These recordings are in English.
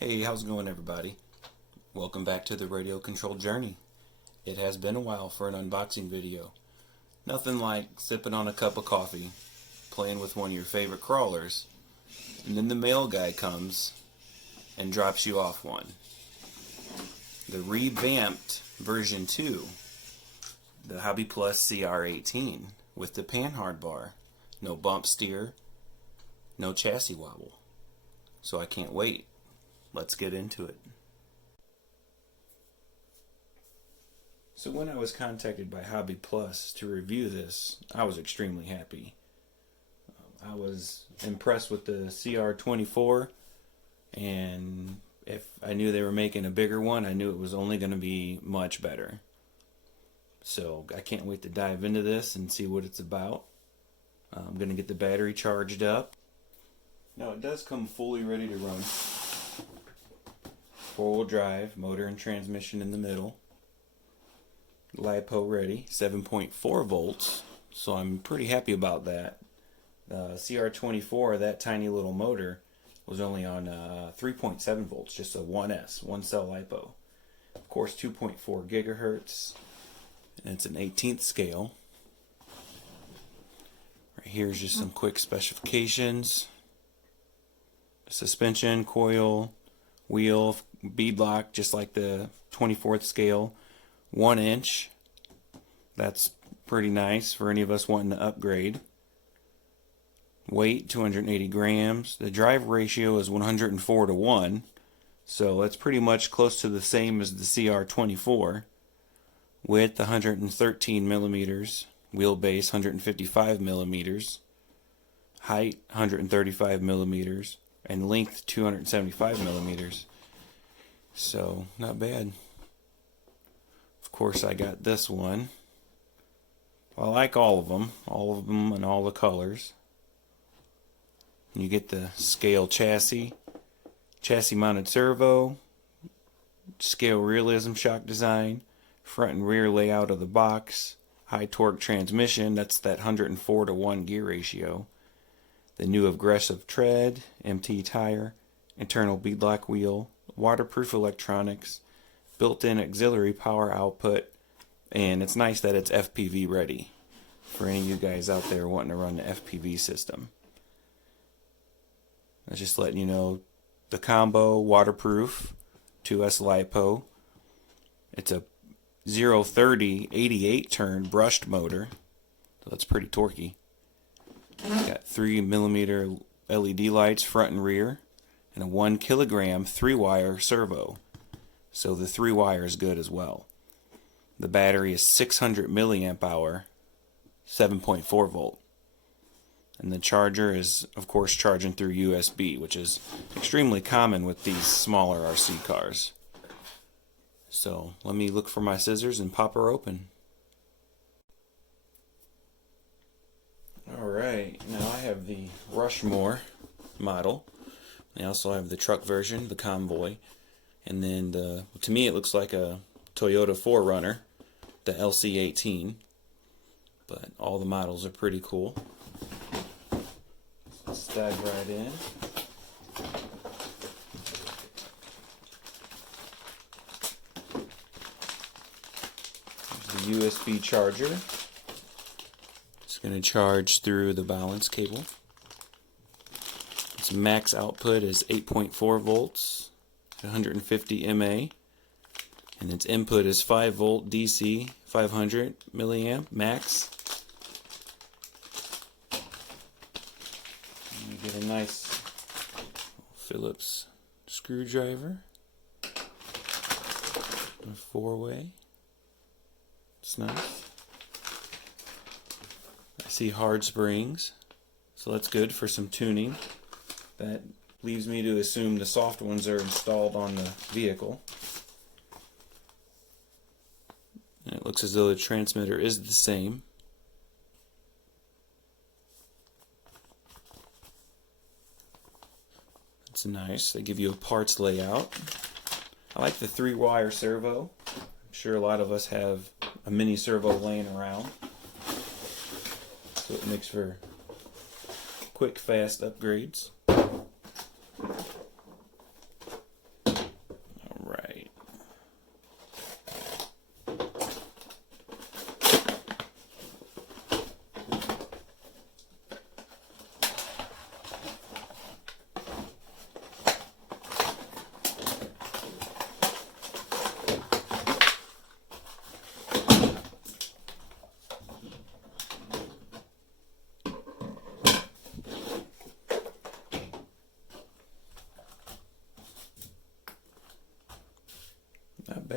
Hey, how's it going, everybody? Welcome back to the radio controlled journey. It has been a while for an unboxing video. Nothing like sipping on a cup of coffee, playing with one of your favorite crawlers, and then the mail guy comes and drops you off one. The revamped version 2, the Hobby Plus CR-18 with the panhard bar. No bump steer, no chassis wobble. So I can't wait. Let's get into it. So when I was contacted by Hobby Plus to review this, I was extremely happy. I was impressed with the CR-24, and if I knew they were making a bigger one, I knew it was only going to be much better. So I can't wait to dive into this and see what it's about. I'm going to get the battery charged up. Now it does come fully ready to run. 4-wheel drive, motor and transmission in the middle. LiPo ready, 7.4 volts, so I'm pretty happy about that. CR-24, that tiny little motor, was only on 3.7 volts, just a 1S, one cell LiPo. Of course, 2.4 gigahertz, and it's an 18th scale. Right here's just some quick specifications. Suspension, coil, wheel, bead lock, just like the 24th scale, 1 inch. That's pretty nice for any of us wanting to upgrade. Weight 280 grams. The drive ratio is 104 to 1, so that's pretty much close to the same as the CR-24. Width 113 millimeters, wheelbase 155 millimeters, height 135 millimeters, and length 275 millimeters. So not bad. Of course, I got this one. I like all of them and all the colors. You get the scale chassis mounted servo, scale realism shock design, front and rear layout of the box, high torque transmission, that's that 104 to 1 gear ratio, the new aggressive tread, MT tire, internal beadlock wheel, waterproof electronics, built-in auxiliary power output, and it's nice that it's Fpv ready for any of you guys out there wanting to run the FPV system. I'm just letting you know the combo waterproof 2S LiPo. It's a 0-30 88 turn brushed motor, so that's pretty torquey. It's got 3mm LED lights front and rear, and a 1 kilogram 3-wire servo. So the 3-wire is good as well. The battery is 600 milliamp hour, 7.4 volt. And the charger is, of course, charging through USB, which is extremely common with these smaller RC cars. So let me look for my scissors and pop her open. Alright, now I have the Rushmore model. I also have the truck version, the Convoy. And then, to me, it looks like a Toyota 4Runner, the LC-18. But all the models are pretty cool. Let's dive right in. There's the USB charger. It's going to charge through the balance cable. Its max output is 8.4 volts. 150 mA, and its input is 5 volt DC, 500 milliamp max. And you get a nice Phillips screwdriver, a 4-way. It's nice. I see hard springs, so that's good for some tuning. That leaves me to assume the soft ones are installed on the vehicle. And it looks as though the transmitter is the same. That's nice. They give you a parts layout. I like the 3-wire servo. I'm sure a lot of us have a mini servo laying around, so it makes for quick, fast upgrades.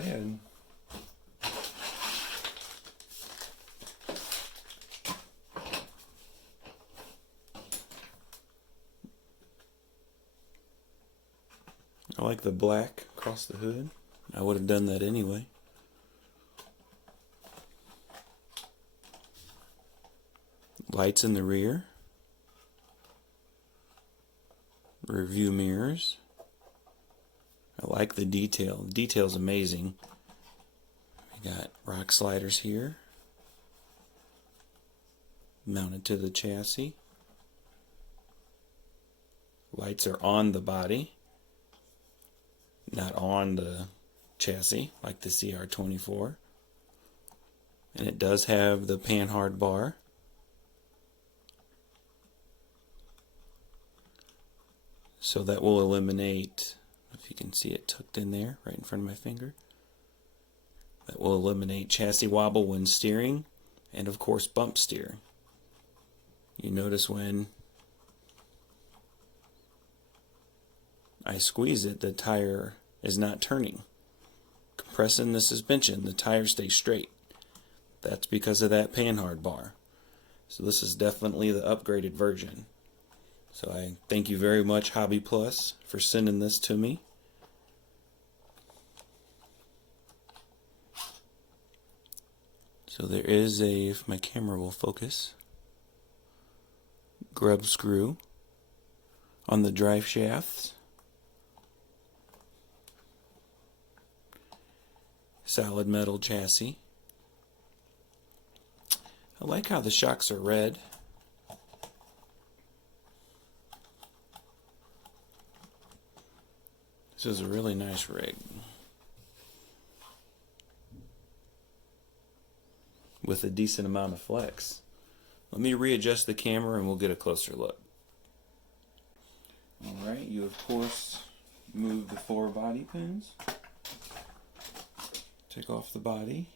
bad. I like the black across the hood. I would have done that anyway. Lights in the rear. Rear view mirrors. I like the detail. The detail's amazing. We got rock sliders here, mounted to the chassis. Lights are on the body, not on the chassis like the CR-24. And it does have the panhard bar. So that will eliminate, if you can see it tucked in there right in front of my finger, that will eliminate chassis wobble when steering, and of course bump steer. You notice when I squeeze it, the tire is not turning. Compressing the suspension, the tire stays straight. That's because of that panhard bar. So this is definitely the upgraded version. So I thank you very much, Hobby Plus, for sending this to me. So there is a, if my camera will focus, grub screw on the drive shafts. Solid metal chassis. I like how the shocks are red. This is a really nice rig with a decent amount of flex. Let me readjust the camera and we'll get a closer look. Alright, you of course move the 4 body pins. Take off the body.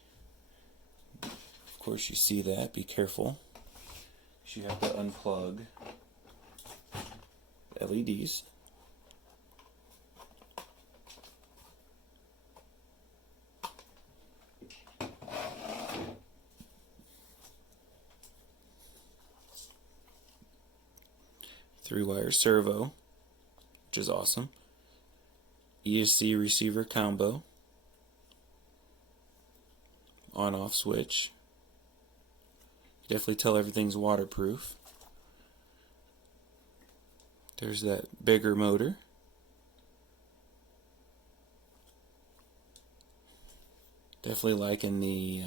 Of course you see that, be careful. You have to unplug the LEDs. Three-wire servo, which is awesome. ESC receiver combo. On-off switch. You definitely tell everything's waterproof. There's that bigger motor. Definitely liking the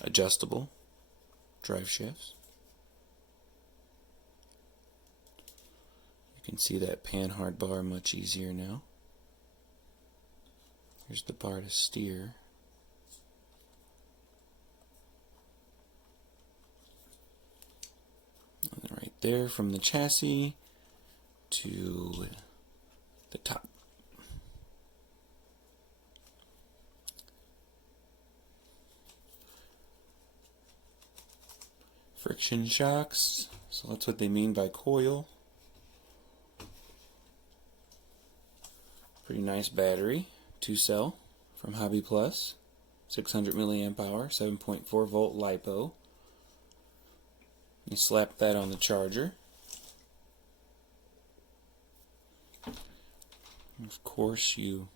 adjustable drive shafts. You can see that panhard bar much easier now. Here's the bar to steer. And then right there from the chassis to the top. Friction shocks, so that's what they mean by coil. Pretty nice battery, 2-cell from Hobby Plus, 600 milliamp hour, 7.4 volt LiPo. You slap that on the charger. And of course you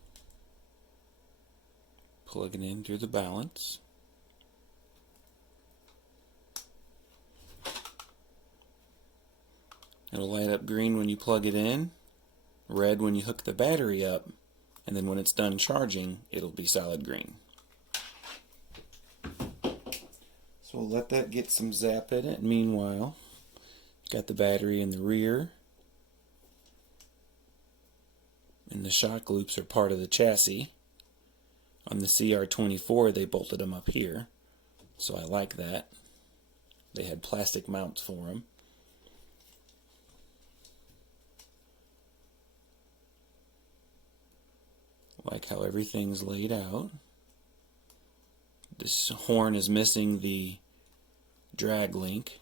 plug it in through the balance. It'll light up green when you plug it in, red when you hook the battery up, and then when it's done charging, it'll be solid green. So we'll let that get some zap in it. Meanwhile, got the battery in the rear, and the shock loops are part of the chassis. On the CR-24 they bolted them up here, so I like that. They had plastic mounts for them. Like how everything's laid out. This horn is missing the drag link.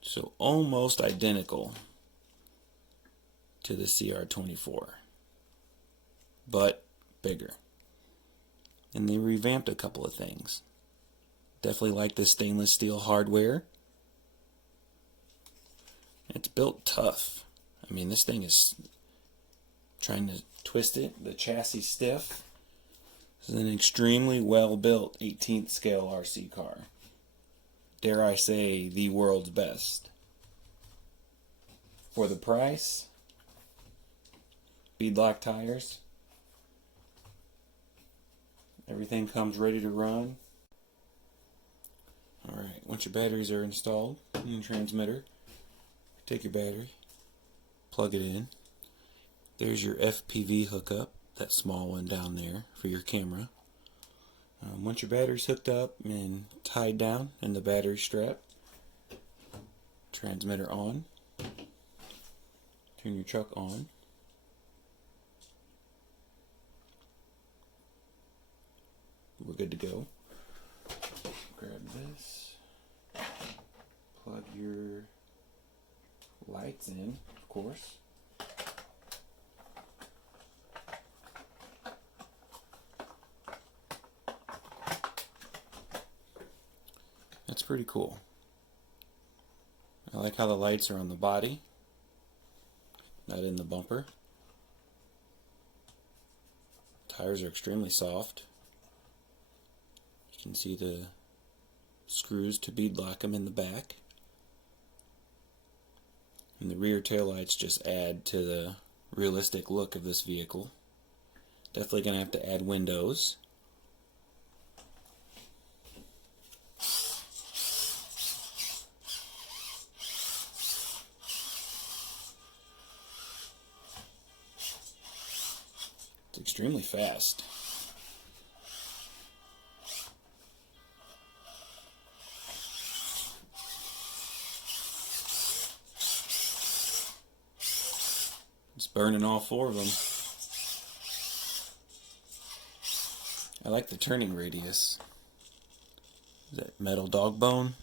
So almost identical to the CR-24, but bigger. And they revamped a couple of things. Definitely like the stainless steel hardware. It's built tough. I mean, this thing is trying to twist it. The chassis stiff. This is an extremely well built 18th scale RC car. Dare I say, the world's best. For the price, beadlock tires, everything comes ready to run. Alright, once your batteries are installed in your transmitter, take your battery, plug it in. There's your FPV hookup, that small one down there for your camera. Once your battery's hooked up and tied down in the battery strap, transmitter on, turn your truck on. We're good to go. Grab this, plug your lights in, of course. That's pretty cool. I like how the lights are on the body, not in the bumper. Tires are extremely soft. You can see the screws to beadlock them in the back. And the rear taillights just add to the realistic look of this vehicle. Definitely going to have to add windows. It's extremely fast. It's burning all four of them. I like the turning radius. Is that metal dog bone?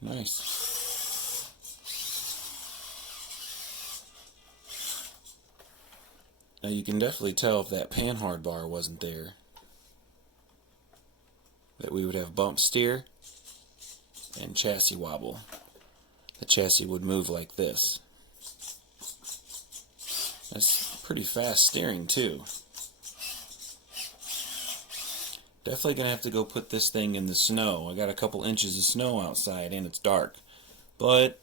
Nice. Now you can definitely tell if that panhard bar wasn't there, that we would have bump steer and chassis wobble. The chassis would move like this. That's pretty fast steering too. Definitely gonna have to go put this thing in the snow. I got a couple inches of snow outside and it's dark, but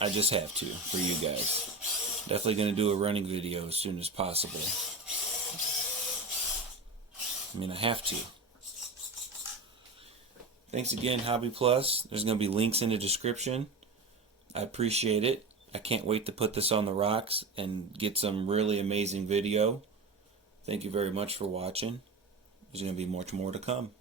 I just have to for you guys. Definitely gonna do a running video as soon as possible. I mean, I have to. Thanks again, Hobby Plus. There's gonna be links in the description. I appreciate it. I can't wait to put this on the rocks and get some really amazing video. Thank you very much for watching. There's going to be much more to come.